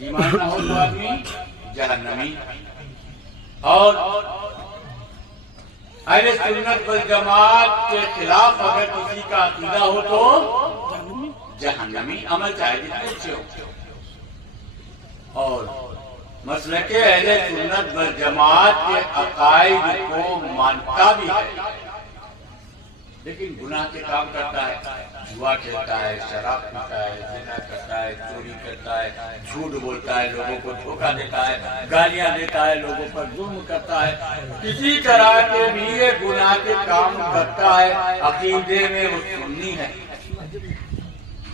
ایمان نہ ہو تو آدمی جہنمی. اور اہل سنت والجماعت کے خلاف اگر کسی کا عقیدہ ہو تو جہنمی. عمل چاہے جتنے اچھے ہو. اور مسلک اہل سنت والجماعت کے عقائد کو مانتا بھی ہے لیکن گناہ کے کام کرتا ہے, جوا کھیلتا ہے, شراب پیتا ہے, زنا کرتا ہے, چوری کرتا ہے, جھوٹ بولتا ہے, لوگوں کو دھوکہ دیتا ہے, گالیاں دیتا ہے, لوگوں پر ظلم کرتا ہے, کسی طرح کے بھی یہ گناہ کے کام کرتا ہے, عقیدے میں وہ سنی ہے,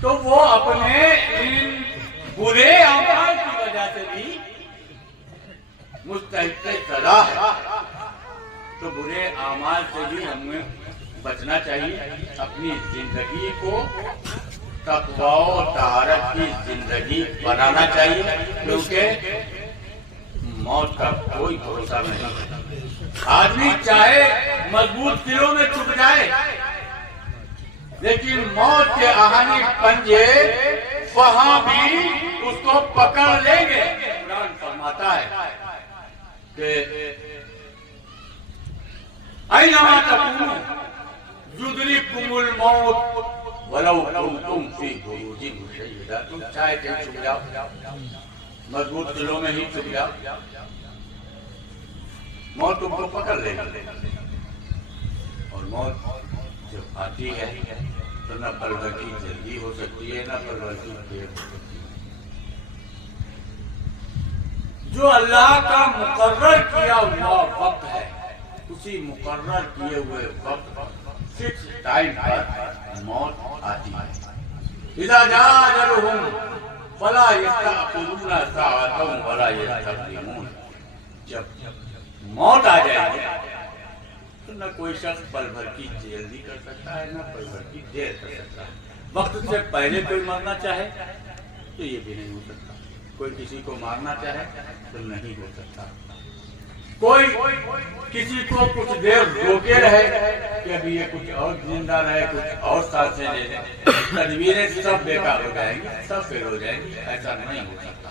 تو وہ اپنے ان برے اعمال کی وجہ سے بھی مستحق سزا ہے. تو برے اعمال سے بھی ہمیں بچنا چاہیے, اپنی زندگی کو تقوی و طہارت کی زندگی بنانا چاہیے, کیونکہ موت کا کوئی بھروسہ نہیں. آدمی چاہے مضبوط قلعوں میں چھپ جائے لیکن موت کے آہنی پنجے وہاں بھی اس کو پکڑ لیں گے. قرآن فرماتا ہے کہ اینما تکونوا یدرککم الموت ولو کنتم فی بروج مشیدہ. تم چاہے کہیں چھپ جاؤ, مضبوط قلعوں میں ہی چھپ جاؤ, موت تم کو پکڑ لے گا. اور موت جب آتی ہے تو نہ پرورشی جلدی ہو سکتی ہے نہ پرورشی دیر ہو سکتی ہے. جو اللہ کا مقرر کیا ہوا وقت ہے اسی مقرر کیے ہوئے وقت فکس ٹائم پر موت آتی ہے. اذا جاء اجلهم فلا يستأخرون ساعة ولا يستقدمون. جب موت آ جائے گی تو نہ کوئی شخص پل بھر کی جلدی کر سکتا ہے نہ پل بھر کی دیر کر سکتا ہے. وقت سے پہلے کوئی مرنا چاہے تو یہ بھی نہیں ہو سکتا, کوئی کسی کو مارنا چاہے تو نہیں ہو سکتا, کوئی کسی کو کچھ دیر روکے رہے کہ ابھی یہ کچھ اور زندہ رہے, کچھ اور سانسیں لے لیں, تدبیریں سب بیکار ہو جائیں گی, سب فیل ہو جائیں گی. ایسا نہیں ہو سکتا.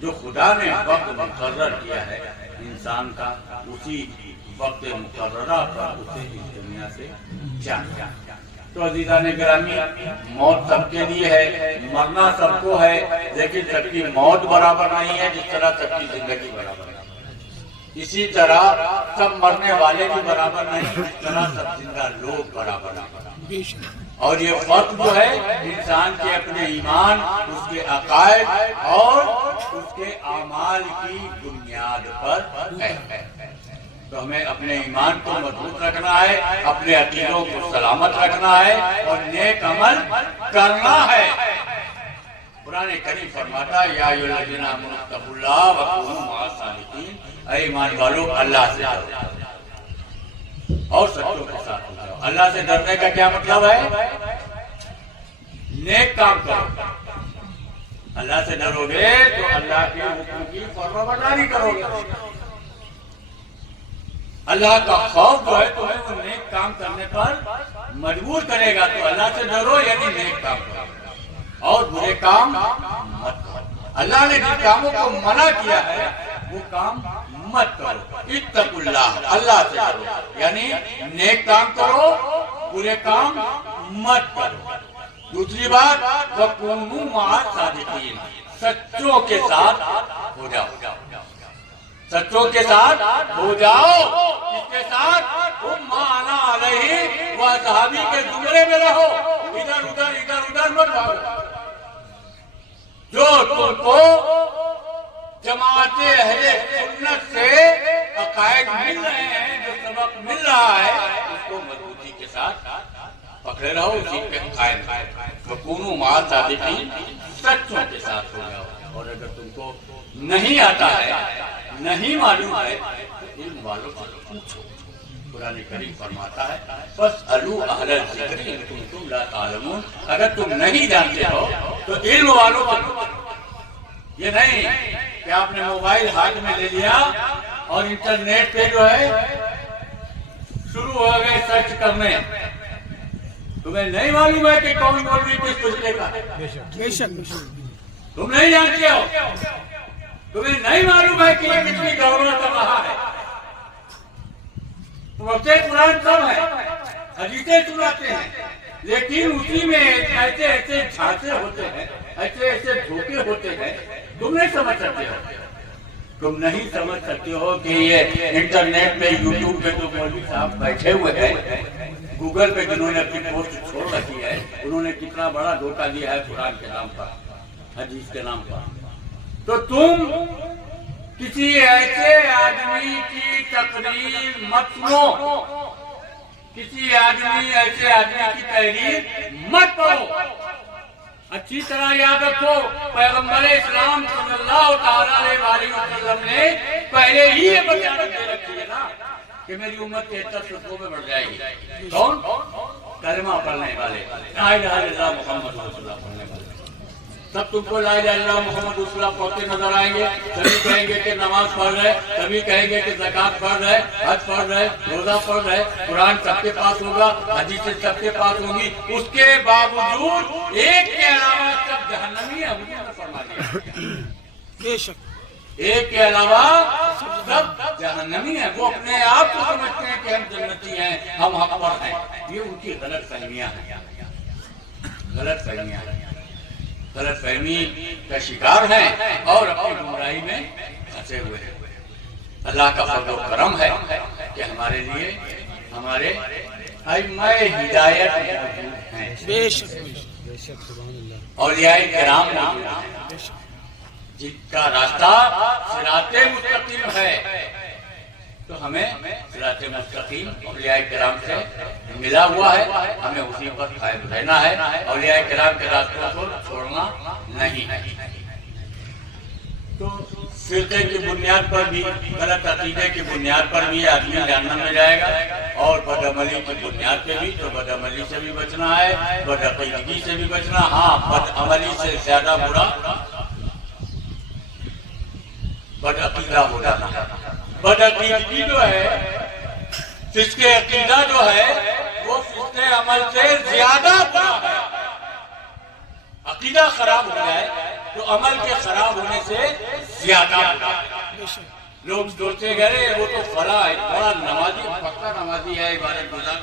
جو خدا نے وقت مقرر کیا ہے انسان کا, اسی وقت مقررہ پر اسے اس دنیا سے جانا. تو عزیزان گرامی, موت سب کے لیے ہے, مرنا سب کو ہے, لیکن سب کی موت برابر نہیں ہے جس طرح سب کی زندگی برابر ہے. اسی طرح سب مرنے والے بھی برابر نہیں جس طرح سب زندہ لوگ برابر ہیں. اور یہ فرق جو ہے انسان کے اپنے ایمان, اس کے عقائد اور اس کے اعمال کی بنیاد پر ہے. تو ہمیں اپنے ایمان کو مضبوط رکھنا ہے, اپنے عقیدوں کو سلامت رکھنا ہے اور نیک عمل کرنا ہے. قرآن کریم فرماتا ہے یا ایھا الذین آمنوا اتقوا اللہ وکونوا مع الصادقین. اے ایمان والو اللہ سے ڈرو اور سچوں کے ساتھ ہو جاؤ. اللہ سے ڈرنے کا کیا مطلب ہے؟ نیک کام کرو. اللہ سے ڈرو گے تو اللہ کے حکم کی فرمانبرداری کرو گے. اللہ کا خوف جو ہے تمہیں وہ نیک کام کرنے پر مجبور کرے گا. تو اللہ سے ڈرو یعنی نیک کام کرو اور برے کام مت کرو. اللہ نے جن کاموں کو منع کیا ہے وہ کام مت کرو. اتقوا اللہ, اللہ سے ڈرو یعنی نیک کام کرو, برے کام مت کرو. دوسری بات وَكُونُوا مَعَ الصَّادِقِينَ, سچوں کے ساتھ ہو جاؤ. سچوں کے ساتھ ہو جاؤ. اس کے ساتھ مَعَنَا عَلَيْهِ وَأَصْحَابِهِ کے زمرے میں رہو. ادھر ادھر مت بھاگو. جو تم کو جماعت اہل سنت سے عقائد مل رہے ہیں, جو سبق مل رہا ہے اس کو مضبوطی کے ساتھ پکڑے رہو, اسی پہ قائم رہو. وَكُونُوا مَعَ الصَّادِقِينَ, سچوں کے ساتھ ہو جاؤ. اور اگر تم کو نہیں آتا ہے, نہیں معلوم ہے تو علم والوں سے پوچھو. قرآن کریم فرماتا ہے فَاسْأَلُوا أَهْلَ الذِّكْرِ إِن كُنتُمْ لَا تَعْلَمُونَ. اگر تم نہیں جانتے ہو تو علم والوں سے پوچھو. یہ نہیں کہ آپ نے موبائل ہاتھ میں لے لیا اور انٹرنیٹ پہ جو ہے شروع ہو گئے سرچ کرنے. تمہیں نہیں معلوم ہے کہ کون مولوی کس طریقے کا, تم نہیں جانتے ہو. تمہیں نہیں معلوم ہے کہ یہ کتنی گڑبڑ کر رہا ہے؟ پڑھتے قرآن کم ہے، حدیثیں سناتے ہیں، لیکن اسی میں ایسے ایسے جھانسے ہوتے ہیں، ایسے ایسے دھوکے ہوتے ہیں، تم نہیں سمجھ سکتے ہو۔ تم نہیں سمجھ سکتے ہو کہ یہ انٹرنیٹ پہ یوٹیوب پہ جو مولوی صاحب بیٹھے ہوئے ہیں، گوگل پہ جنہوں نے اپنی پوسٹ چھوڑ رکھی ہے، انہوں نے کتنا بڑا دھوکہ دیا ہے قرآن کے نام پر، حدیث کے نام پر۔ تو تم کسی ایسے آدمی کی تقریر مت سنو، کسی ایسے آدمی کی تحریر مت پڑھو۔ اچھی طرح یاد رکھو، پیغمبر اسلام صلی اللہ تعالی علیہ وسلم نے پہلے ہی یہ بشارت دے رکھی ہے نا کہ میری امت 73 فرقوں میں بڑھ جائے گی۔ کون؟ کلمہ پڑھنے والے، لا الہ الا اللہ محمد رسول اللہ پڑھنے والے۔ سب تم کو لا الہ الا اللہ محمد رسول اللہ پڑھتے نظر آئیں گے، کبھی کہیں گے کہ نماز پڑھ رہے، کبھی کہیں گے کہ زکات پڑھ رہے، حج پڑھ رہے، روزہ پڑھ رہے، قرآن سب کے پاس ہوگا، حدیثیں سب کے پاس ہوں گی، اس کے باوجود ایک کے علاوہ سب جہنمی ہے، مجھے نے فرما دیا۔ بے شک ایک کے علاوہ سب جہنمی ہیں۔ وہ اپنے آپ کو سمجھتے ہیں کہ ہم جنتی ہیں، ہم حق پر ہیں۔ یہ ان کی غلط فہمیاں ہیں، غلط فہمیاں ہیں، غلط فہمی کا شکار ہیں اور اپنی گمراہی میں پھنسے ہوئے ہیں۔ اللہ کا فضل و کرم ہے کہ ہمارے لیے ہمارے ائمہ ہدایت موجود ہیں، بے شک بے شک سبحان اللہ، اولیاء کرام موجود ہیں، جن کا راستہ صراط مستقیم ہے۔ تو ہمیں صراط مستقیم اولیاء کرام سے ملا ہوا ہے، ہمیں اسی پر قائم رہنا ہے، اولیاء کرام کے راستوں کو چھوڑنا نہیں ہے۔ تو فرقے کی بنیاد پر بھی، غلط عقیدے کی بنیاد پر بھی آدمی جہنم میں جائے گا، اور بدعملی کی بنیاد پہ بھی، تو بدعملی سے بھی بچنا ہے، بدعقیدگی سے بھی بچنا۔ ہاں، بدعملی سے زیادہ برا بدعقیدہ ہو جانا ہے۔ بدعقیدگی جو ہے، فسق عقیدہ جو ہے، وہ فسق عمل سے زیادہ برا ہے۔ عقیدہ خراب ہو جائے تو عمل کے خراب ہونے سے زیادہ برا ہے۔ لوگ سوچتے گئے وہ تو فلاں ہے، بڑا نمازی، پکا نمازی ہے، عبادت گزار،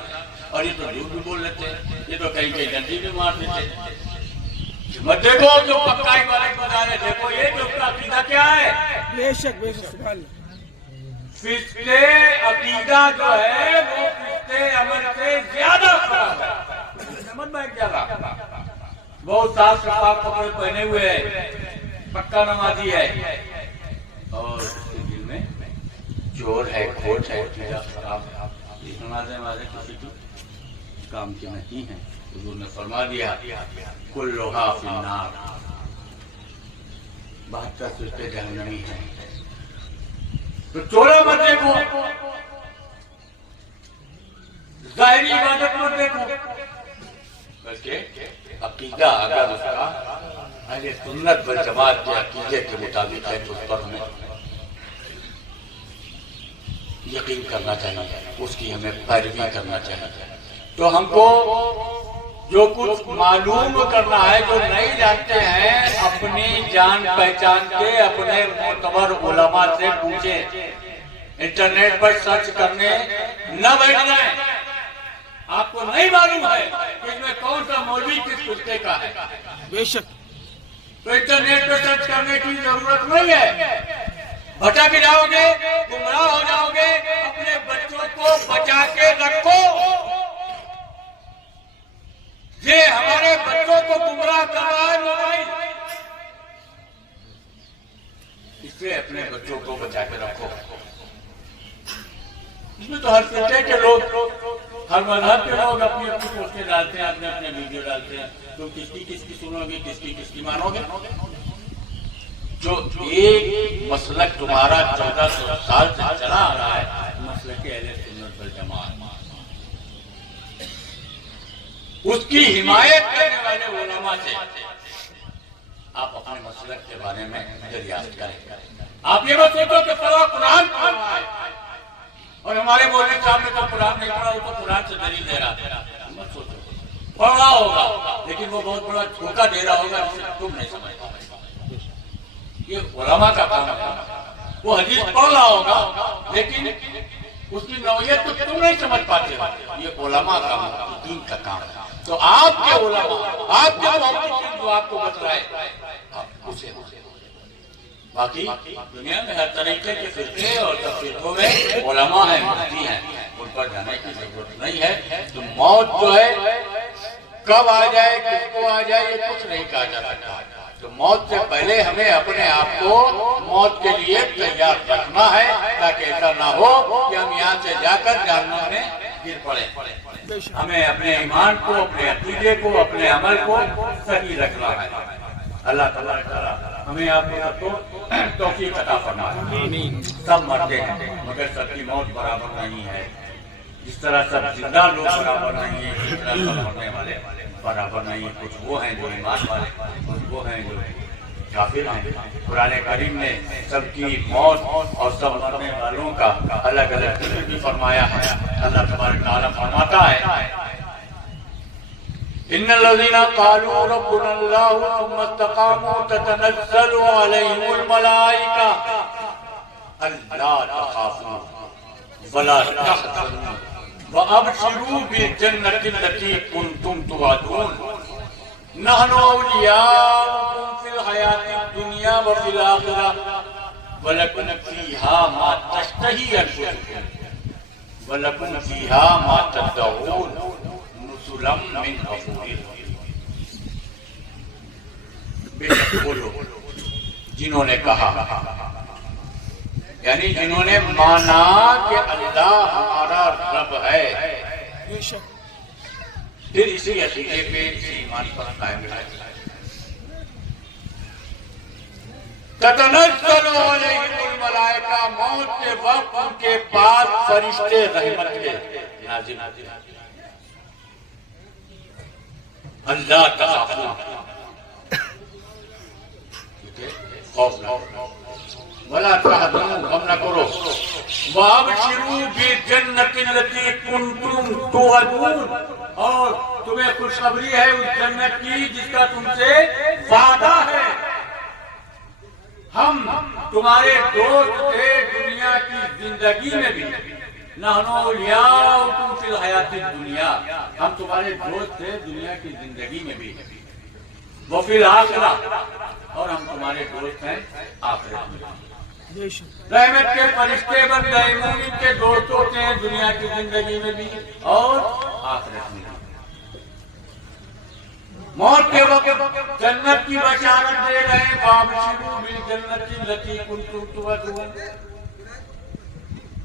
اور یہ تو جھوٹ بھی بول لیتے ہیں، یہ تو کہیں کہیں ڈنڈی بھی مار دیتے ہیں۔ مت دیکھو جو پکا عبادت گزار ہے، دیکھو یہ جو اس کا عقیدہ کیا ہے۔ بے شک بے شک سبحان اللہ، فسق عقیدہ جو ہے وہ فسق عمل سے زیادہ خراب ہے۔ سمجھ میں کیا رہا؟ بہت صاف شفاف کپڑے پہنے ہوئے ہے، پکا نمازی ہے، اور اس کے دل میں چور ہے، کھوٹ ہے، عقیدہ خراب ہے۔ یہ نمازیں ہمارے کسی کی کام کی نہیں ہیں۔ حضور نے فرما دیا کلھا فی النار، 72 فرقے جہنمی ہیں۔ تو چورا مت دیکھو، ظاہری عبادت مت دیکھو، بلکہ عقیدہ اگر اس کا اہل سنت والجماعت کے عقیدے کے مطابق ہے تو اس پر ہمیں یقین کرنا چاہیے، اس کی ہمیں پیروی کرنا چاہیے۔ تو ہم کو جو کچھ معلوم کرنا ہے، جو نہیں جانتے ہیں، اپنی جان پہچان کے اپنے معتبر علماء سے پوچھیں، انٹرنیٹ پر سرچ کرنے نہ بیٹھ جائیں۔ آپ کو نہیں معلوم ہے کہ اس میں کون سا مولوی کس فرقے کا ہے، بے شک تو انٹرنیٹ پہ سرچ کرنے کی ضرورت نہیں ہے۔ بھٹک جاؤ گے، گمراہ ہو جاؤ گے، اپنے بچوں کو بچا کے رکھو۔ یہ ہمارے بچوں کو گمراہ کر رہا ہے موبائل، اس سے اپنے بچوں کو بچا کے رکھو۔ اس میں تو ہر فرقے کے لوگ، ہر مذہب کے لوگ اپنی اپنی پوسٹیں ڈالتے ہیں، اپنے اپنے ویڈیو ڈالتے ہیں۔ تم کس کی سنو گے، کس کی مانو گے؟ جو ایک مسلک تمہارا 1400 سال سے چلا آ رہا ہے، مسلک اہل سنت والجماعت، اس کی حمایت کرنے والے علماء سے آپ اپنے مسلک کے بارے میں دریافت کریں۔ آپ یہ مت سوچو کہ فلاں قرآن پڑھ رہا ہے اور ہمارے مولوی صاحب نے تو قرآن نہیں پڑھا، وہ تو قرآن سے دلیل دے رہا ہے۔ مت سوچو، پڑھ رہا ہوگا لیکن وہ بہت بڑا دھوکہ دے رہا ہوگا جسے تم نہیں سمجھ پاؤ۔ یہ علماء کا کام ہے. وہ حدیث پڑھ رہا ہوگا لیکن اس کی نوعیت کو تم نہیں سمجھ پاتے ہو. یہ علماء کا دین کا کام ہے. تو آپ کے علماء، آپ کے محققین جو آپ کو بتلائے آپ اسے. باقی دنیا میں ہر طریقے کے فرقے اور تفریقوں میں علماء ہیں، مفتی ہیں، ان پر جانے کی ضرورت نہیں ہے. تو موت جو ہے کب آ جائے، کس کو آ جائے، یہ کچھ نہیں کہا جا سکتا. تو موت سے پہلے ہمیں اپنے آپ کو موت کے لیے تیار رکھنا ہے تاکہ ایسا نہ ہو کہ ہم یہاں سے جا کر جہنم میں گر پڑے. ہمیں اپنے ایمان کو، اپنے عقیدے کو، اپنے عمل کو صحیح رکھنا ہے. اللہ تعالیٰ ہمیں آپ کو توفیق عطا فرمائے. سب مرتے ہیں مگر سب کی موت برابر نہیں ہے. جس طرح سب زندہ لوگ برابر نہیں ہیں، اس طرح سب مرنے والے برابر نہیں ہیں. کچھ وہ ہیں جو ایمان والے، کچھ وہ ہیں جو کافر ہیں. قرآن کریم نے سب کی موت اور سب مرنے والوں کا الگ الگ ذکر بھی فرمایا ہے. اللہ تبارک تعالیٰ فرماتا ہے ان الذين قالوا ربنا الله ثم استقاموا تتنزل عليهم الملائكة الا تخافوا ولا تحزنوا وابشروا بالجنة التي كنتم توعدون نحن اولياؤكم في الحياة الدنيا وفي الآخرة ولكم فيها ما تشتهي انفسكم ولكم فيها ما تدعون من غفور. بے شک وہ لوگ جنہوں نے کہا، یعنی جنہوں نے مانا کہ اللہ ہمارا رب ہے، پھر اسی عقیدے پہ، اسی ایمان پر قائم رہے. تتنزل علیہم الملائکہ، موت کے وقت ان کے پاس فرشتے رحمت کے نازل ہوتے ہیں. اللہ تخافوا، خوف نہ کرو، ولا تحزنوا، غم نہ کرو، وابشروا بالجنۃ التي كنتم توعدون، اور تمہیں خوشخبری ہے اس جنت کی جس کا تم سے وعدہ ہے. ہم تمہارے دوست تھے دنیا کی زندگی میں بھی. نحن اولیاؤکم فی الحیات الدنیا، ہم تمہارے دوست تھے دنیا کی زندگی میں بھی. وفی الآخرہ، اور ہم تمہارے دوست ہیں آخرت میں. رحمت کے فرشتے بن گئے، مومن کے دوست ہوتے ہیں دنیا کی زندگی میں بھی اور آخرت میں بھی. موت کے وقت جنت کی بشارت دے رہے ہیں. وابشروا بالجنۃ التي كنتم توعدون،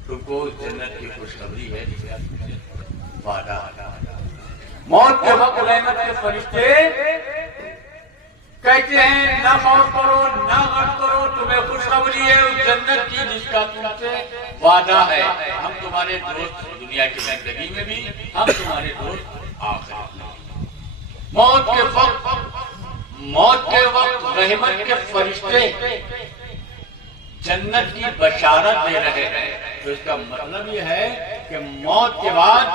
تم کو جنت کی خوشخبری ہے جسے وعدہ. موت کے وقت رحمت کے فرشتے کہتے ہیں نہ موت کرو، نہ غم کرو، تمہیں خوشخبری ہے اس جنت کی جس کا تم سے وعدہ ہے. ہم تمہارے دوست دنیا کی زندگی میں بھی، ہم تمہارے دوست آخرت میں. موت کے وقت رحمت کے فرشتے جنت کی بشارت دے رہے ہیں. تو اس کا مطلب یہ ہے کہ موت کے بعد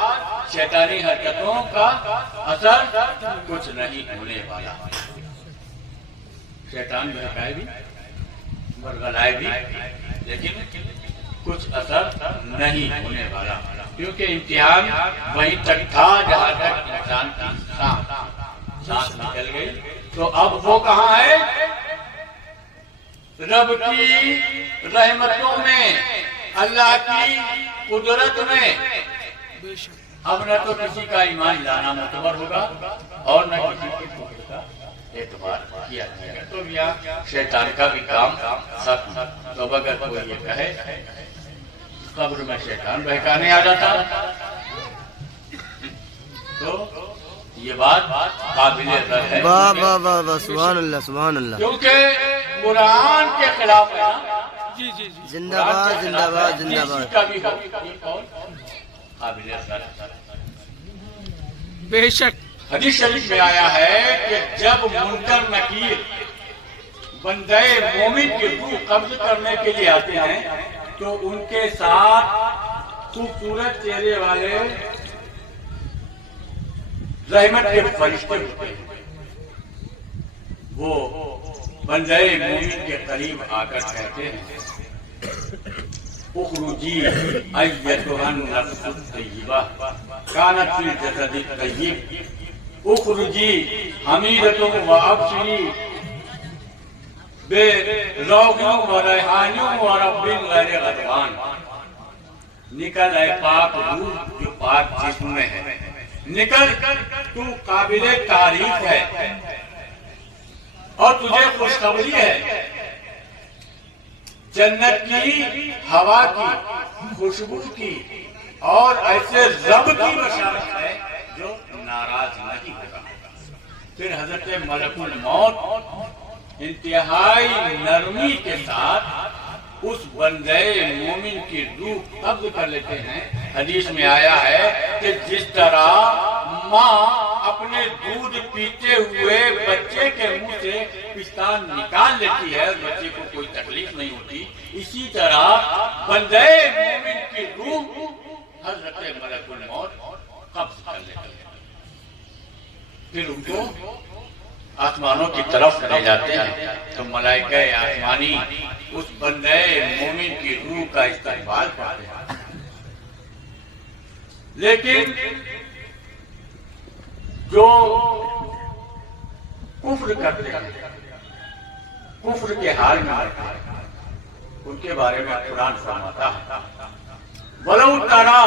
شیطانی حرکتوں کا اثر کچھ نہیں ہونے والا. شیطان بہکائے بھی، برگلائے بھی، لیکن کچھ اثر نہیں ہونے والا. کیونکہ امتحان وہیں تک تھا جہاں تک انسان کی سانس نکل گئی. تو اب وہ کہاں ہے؟ رب کی رحمتوں میں، اللہ کی قدرت میں. اب نہ تو کسی کا ایمان لانا معتبر ہوگا اور نہ کسی کے کفر کا اعتبار کیا جائے گا. تو یہاں شیطان کا بھی کام ختم. تو اگر کوئی یہ کہے قبر میں شیطان بہکانے آ جاتا تو یہ بات قابل رد ہے. واہ واہ واہ واہ، سبحان اللہ سبحان اللہ. کیونکہ قرآن کے خلاف ہے نا. زندہ باد زندہ باد زندہ باد. کا بھی یہ قول قابل رد. بے شک حدیث شریف میں آیا ہے کہ جب منکر نکیر بندے مومن کی روح قبض کرنے کے لیے آتے ہیں تو ان کے ساتھ خوبصورت چہرے والے رحمت کے فرشتے ہوتے ہیں. وہ بندے مومن کے قریب آ کر کہتے ہیں اخرجی ایتها النفس الطیبہ کانت فی الجسد الطیب اخرجی حمیدۃ و ابشری بروح و ریحان و رب غیر غضبان، نکل اے پاک روح جو پاک جسم میں ہے، نکل تو قابل تعریف ہے اور تجھے خوشخبری ہے، جنت کی ہوا کی خوشبو کی اور ایسے رب کی بشارت ہے جو ناراض نہیں ہوگا۔ پھر حضرت ملک الموت انتہائی نرمی کے ساتھ اس بندے مومن کی روح قبض کر لیتے ہیں۔ حدیث میں آیا ہے کہ جس طرح ماں اپنے دودھ پیتے ہوئے بچے کے منہ سے پستان نکال لیتی ہے، بچے کو کوئی تکلیف نہیں ہوتی، اسی طرح بندے مومن کی روح حضرت ملک الموت قبض کر لیتے ہیں، پھر ان کو آسمانوں کی طرف لے جاتے ہیں تو ملائکہ آسمانی اس بندے مومن کی روح کا استقبال کرتے ہیں۔ لیکن جو کفر کرتے ہیں، کفر کے حال میں آتے ہیں، ان کے بارے میں قرآن فرماتا ہے وَلَوْ تَرَىٰ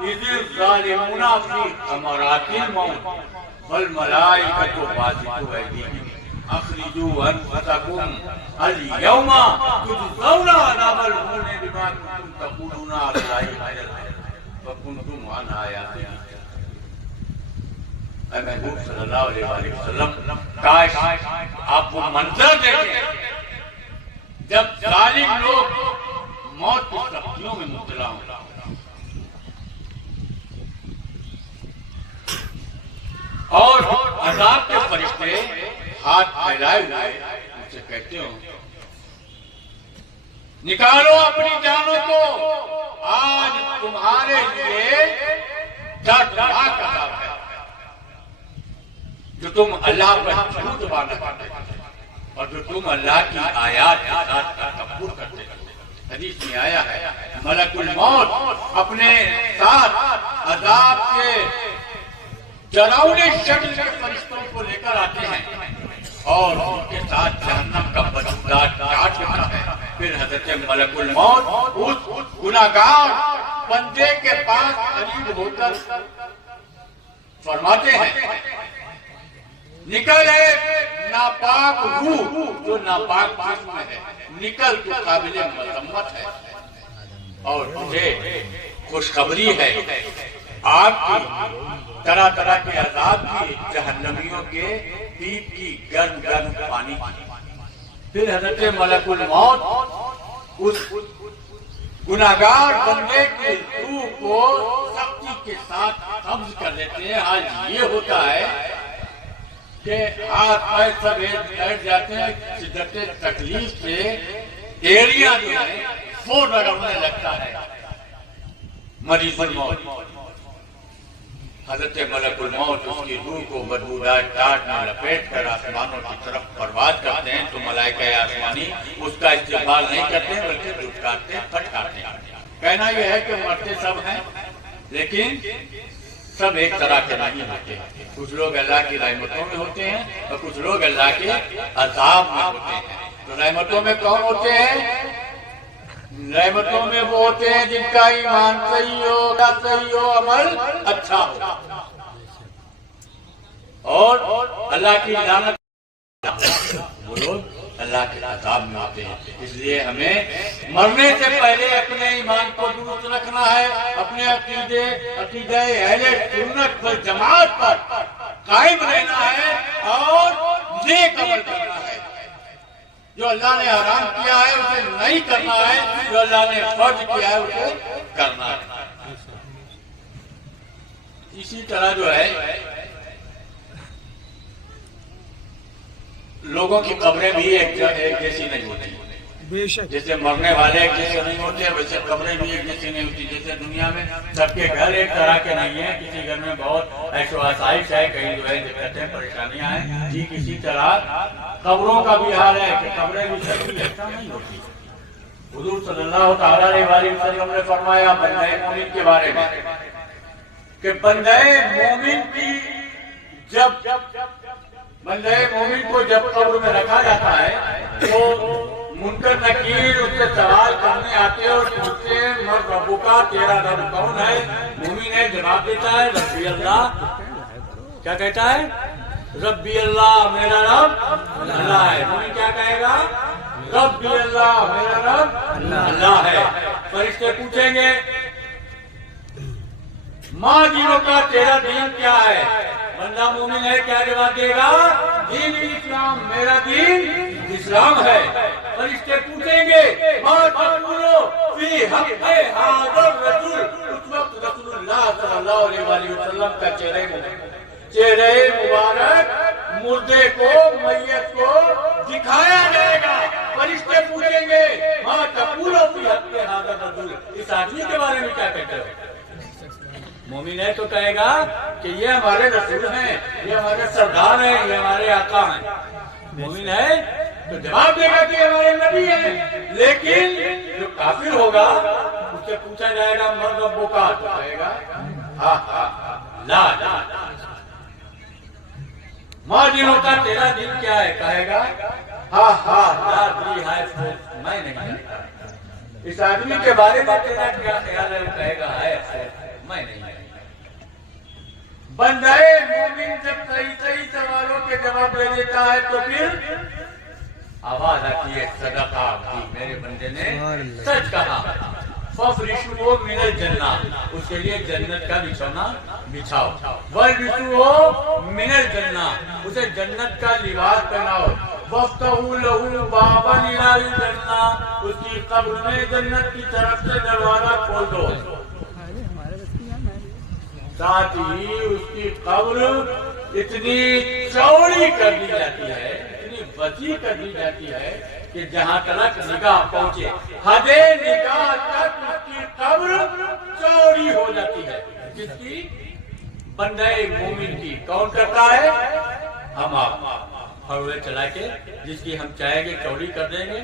إِذِ الظَّالِمُونَ فِي غَمَرَاتِ الْمَوْتِ وَالْمَلَائِكَةُ بَاسِطُو أَيْدِيهِمْ أَخْرِجُوا أَنفُسَكُمْ الْيَوْمَ تُجْزَوْنَ عَذَابَ الْهُونِ بِمَا كُنتُمْ تَقُولُونَ عَلَى اللَّهِ غَيْرَ الْحَقِّ وَكُنتُمْ عَنْ آيَاتِهِ۔ اے محبوب صلی اللہ علیہ وسلم، کاش آپ وہ منظر دیکھیں جب ظالم لوگ موت کی سختیوں میں مبتلا ہوں اور عذاب کے فرشتے ہاتھ پھیلائے ہوئے ان سے کہتے ہوں نکالو اپنی جانوں کو، آج تمہارے لیے دردناک عذاب ہے جو تم اللہ پر جھوٹ باندھا کرتے اور جو تم اللہ کی آیات کے ساتھ تکبر کرتے۔ حدیث میں آیا ہے ملک الموت اپنے ساتھ عذاب کے ڈراؤنے شکل کے فرشتوں کو لے کر آتے ہیں اور ان کے ساتھ جہنم کا بدبودار کاٹ دیتا ہے۔ پھر حضرت ملک الموت اس گناہگار بندے کے پاس قریب ہو کر فرماتے ہیں نکل ہے ناپاک روح جو ناپاک جسم میں ہے، نکل تو قابل مذمت ہے اور تجھے خوشخبری ہے آگ کی، طرح طرح کے عذاب کی، جہنمیوں کے پیپ کی، گرم گرم پانی کی۔ پھر حضرت ملک الموت اس گناہگار بندے کی روح کو سختی کے ساتھ قبض کر دیتے ہیں۔ آج یہ ہوتا ہے کہ ہاتھ پیر سب بیٹھ جاتے ہیں، شدت تکلیف سے ایریا جو ہے وہ رگڑنے لگتا ہے مریض الموت۔ حضرت ملک الموت اس کی روح کو بدبودار ٹاٹ میں لپیٹ کر آسمانوں کی طرف پرواز کرتے ہیں تو ملائکہ آسمانی اس کا استقبال نہیں کرتے بلکہ دھتکارتے پھٹکارتے ہیں۔ کہنا یہ ہے کہ مرتے سب ہیں لیکن سب ایک طرح کے نہیں ہوتے، کچھ لوگ اللہ کی رحمتوں میں ہوتے ہیں اور کچھ لوگ اللہ کے عذاب میں ہوتے ہیں۔ تو رحمتوں میں کون ہوتے ہیں؟ رحمتوں میں وہ ہوتے ہیں جن کا ایمان صحیح ہو، عمل اچھا ہو، اور اللہ کی لعنت وہ لوگ اللہ کے عذاب میں ہوتے ہیں۔ اس لیے ہمیں مرنے سے پہلے اپنے ایمان کو درست رکھنا ہے، اپنے عقیدہ اہل سنت پر جماعت پر قائم رہنا ہے اور نیک عمل کرنا ہے۔ جو اللہ نے حرام کیا ہے اسے نہیں کرنا ہے، جو اللہ نے فرض کیا ہے اسے کرنا ہے۔ اسی طرح جو ہے لوگوں کی قبریں بھی ایک جیسی نہیں ہوتی، بے شک جیسے مرنے والے ایک جیسے نہیں ہوتے ویسے قبریں بھی ایک جیسے نہیں ہوتی. جیسے دنیا میں سب کے گھر ایک طرح کے نہیں ہیں, کسی گھر میں بہت عیش و آسائش ہے, کہیں جو ہے دقتیں پریشانیاں ہیں. جی کسی طرح قبروں کا بھی حال ہے کہ قبریں بھی سب کی ایسا نہیں ہوتی. حضور صلی اللہ تعالیٰ علیہ وسلم نے فرمایا بندہ مومن کے بارے میں کہ بندہ مومن کی جب بندہ مومن کو جب قبر میں رکھا جاتا ہے تو منکر نکیر اس سے سوال کرنے آتے اور پوچھتے ہیں من ربک, تیرا رب کون ہے؟ مومن ہے جواب دیتا ہے ربی اللہ. کیا کہتا ہے؟ ربی اللہ, میرا رب اللہ ہے. مومن کیا کہے گا؟ ربی اللہ, میرا رب اللہ ہے. فرشتے پوچھیں گے ماں دینوں کا, تیرا دین کیا ہے؟ بندہ مومن ہے کیا جواب دے گا؟ دین اسلام, میرا دین اسلام ہے. فرشتے پوچھیں گے ماں تقولو فی حق ھذا الرجل, اس وقت رسول اللہ صلی اللہ علیہ وسلم کا چہرے مبارک مردے کو, میت کو دکھایا جائے گا. فرشتے پوچھیں گے ماں تقولو فی حق ھذا الرجل, اس آدمی کے بارے میں کیا کہتے ہو؟ مومن ہے تو کہے گا کہ یہ ہمارے رسول ہیں, یہ ہمارے سردار ہیں, یہ ہمارے آقا ہیں. مومن ہے تو جواب دے گا کہ ہمارے نبی ہیں. لیکن جو کافر ہوگا اس سے پوچھا جائے گا من ربک, تو کہے گا لا لا. ماں دینوں کا, تیرا دین کیا ہے؟ کہے گا لا دی ہے, میں نہیں جانتا. اس آدمی کے بارے میں تیرا کیا خیال ہے؟ وہ کہے گا ہے میں نہیں. بندہ مومن جب صحیح سوالوں کے جواب دے دیتا ہے تو پھر آواز آتی ہے صدقہ, میرے بندے نے سچ کہا. فَفْرِشُوهُ مِنَ الْجَنَّةِ, اس کے لیے جنت کا بچھونا بچھاؤ. وَالْبِسُوهُ مِنَ الْجَنَّةِ, اسے جنت کا لباس پہناؤ. وَافْتَحُوا لَهُ بَابًا إِلَى الْجَنَّةِ, اس کی قبر میں جنت کی طرف سے دروازہ کھول دو. ساتھ ہی اس کی قبر اتنی چوڑی کر دی جاتی ہے, اتنی وسیع کر دی جاتی ہے کہ جہاں تک نگاہ پہنچے, حد نگاہ تک اس کی قبر چوڑی ہو جاتی ہے. جس کی بندہ مومن کی. کون کرتا ہے؟ ہم آپ ہروے چلا کے, جس کی ہم چاہیں گے چوڑی کر دیں گے,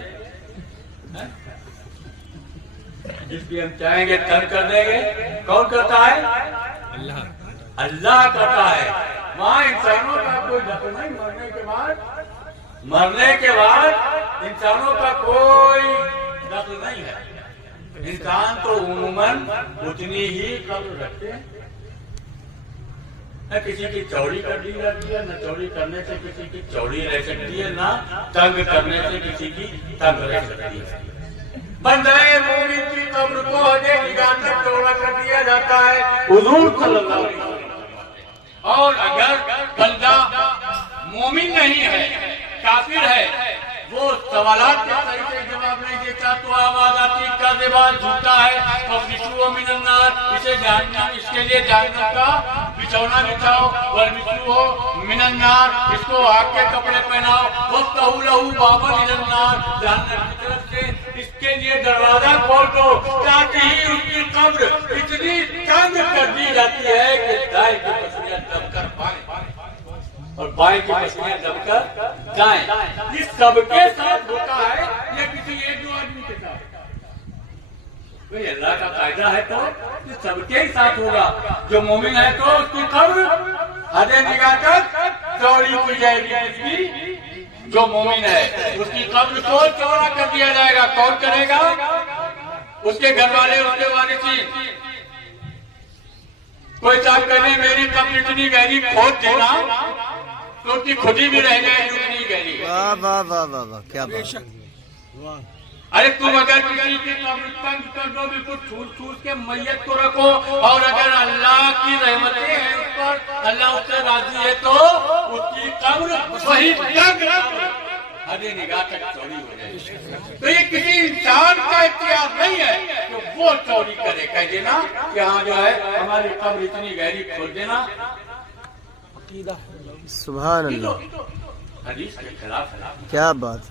جس کی ہم چاہیں گے تنگ کر دیں گے. کون کرتا ہے؟ اللہ کرتا ہے. وہاں انسانوں کا کوئی دخل نہیں. مرنے کے بعد انسانوں کا کوئی دخل نہیں ہے. انسان تو عموماً اتنی ہی قبر رکھتے ہیں. نہ کسی کی چوڑی کر دی جاتی ہے, نہ چوڑی کرنے سے کسی کی چوڑی رہ سکتی ہے, نہ تنگ کرنے سے کسی کی تنگ رہ سکتی ہے. بندہ مومن کی قبر کو حد نگاہ تک چوڑا کر دیا جاتا ہے حضور صلی اللہ علیہ وسلم. اور اگر بندہ مومن نہیں ہے, کافر ہے, وہ سوالات کے صحیح سے جواب نہیں دیتا تو آواز آتی کاذب, جھوٹا ہے. فَفْرِشُوهُ مِنَ النَّارِ, اسے جہنم, اس کے لیے جہنم کا بچھونا بچھاؤ. وَالْبِسُوهُ مِنَ النَّارِ, اس کو آگ کے کپڑے پہناؤ. وَافْتَحُوا لَهُ بَابًا إِلَى النَّارِ, جہنم کی طرف سے اس کے لیے دروازہ کھول دو. تاکہ ہی اس کی قبر اتنی تنگ کر دی جاتی ہے کہ دائیں کی پسلیاں دب کر بائیں اور بائیں کی پسلیاں دب کر دائیں. یہ سب کے ساتھ ہوتا ہے یا کسی ایک دو آدمی کے ساتھ؟ کوئی اللہ کا قاعدہ ہے تو یہ سب کے ہی ساتھ ہوگا. جو مومن ہے تو اس کی قبر حد نگاہ تک چوڑی کی جائے گی. اس کی جو مومن ہے اس کی قبر کو چوڑا کر دیا جائے گا. کون کرے گا؟ اس کے گھر والے, اس کے وارثین. کوئی صاحب کہنے میری قبر اتنی گہری کھود دینا تو اس کی خودی بھی رہ جائے اتنی گہری. واہ واہ واہ واہ واہ, کیا بات. ارے تم اگر کسی کی قبر تنگ کر دو, بالکل ٹھوس ٹھوس کے میت کو رکھو, اور اگر اللہ کی رحمتیں ہیں اس پر, اللہ اس سے راضی ہے تو اس کی قبر وہی تنگ رکھو, حد نگاہ تک چوڑی ہو جائے. تو یہ کسی انسان کا اختیار نہیں ہے کہ وہ چوڑی کرے. کہہ دینا کہ ہاں جو ہے ہماری قبر اتنی گہری کھول دینا, سبحان اللہ, حدیث کے خلاف ہے. کیا بات.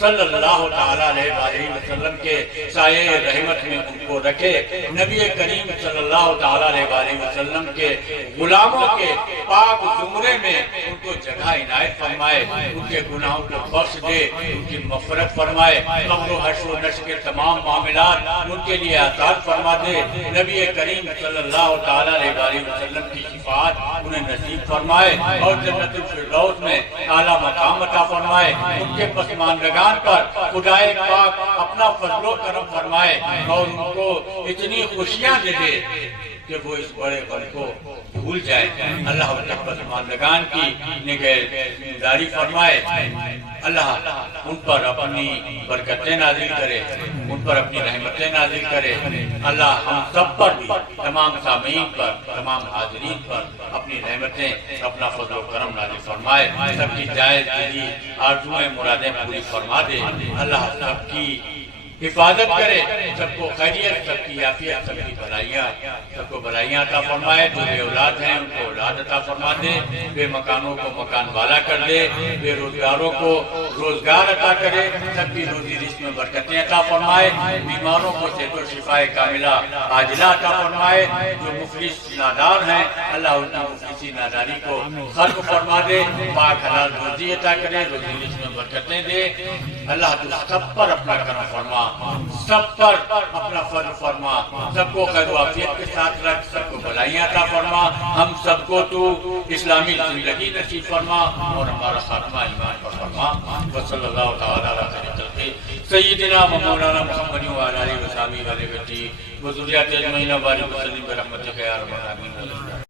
صلی اللہ تعالیٰ علیہ وسلم کے سایہ رحمت میں ان کو رکھے، نبی کریم صلی اللہ تعالیٰ علیہ وسلم کے غلاموں کے پاک زمرے میں ان کو جگہ عنایت فرمائے، ان کے گناہوں کو بخش دے، ان کی مغفرت فرمائے، قبر و حشر و نشر کے تمام معاملات ان کے لیے آسان فرما دے، نبی کریم صلی اللہ تعالیٰ علیہ وسلم کی شفاعت انہیں نصیب فرمائے اور جنت الفردوس میں اعلیٰ مقام عطا فرمائے، ان کے پسماندگان پر خدائے پاک اپنا فضل و کرم فرمائے اور ان کو اتنی خوشیاں دے دے کہ وہ اس بڑے غم کو بھول جائے۔ اللہ اپنے پسماندگان کی نگہداری فرمائے، اللہ ان پر اپنی برکتیں نازل کرے، ان پر اپنی رحمتیں نازل کرے، اللہ ہم سب پر بھی، تمام سامعین پر، تمام حاضرین پر اپنی رحمتیں، اپنا فضل و کرم نازل فرمائے، سب کی جائز دلی آرزوئیں مرادیں پوری فرما دے، اللہ سب کی حفاظت کرے، سب کو خیریت، سب کی عافیت، سب کی بھلائیاں عطا فرمائے، جو بے اولاد ہیں ان کو اولاد عطا فرما دے، بے مکانوں کو مکان والا کر دے، بے روزگاروں کو روزگار عطا کرے، سب کی روزی رزق میں برکتیں عطا فرمائے، بیماروں کو صحت و شفائے کاملہ عاجلہ عطا فرمائے، جو مفلس نادار ہیں اللہ ان کی مفلسی ناداری کو ختم فرما دے، پاک حلال روزی عطا کرے، روزی رزق میں برکتیں دے، اللہ تو سب پر اپنا کرم فرما، سب پر اپنا فضل فرما، سب کو خیر و عافیت کے ساتھ رکھ، سب کو بھلائیاں عطا فرما، ہم سب کو تو اسلامی زندگی نصیب فرما اور ہمارا خاتمہ ایمان پر فرما، وصلی اللہ تعالیٰ علیہ وسلم سیدنا و مولانا محمد وعلی آلہ وصحبہ وسلم وذریۃ اجمعین وبارک وسلم برحمتک یا ارحم الراحمین۔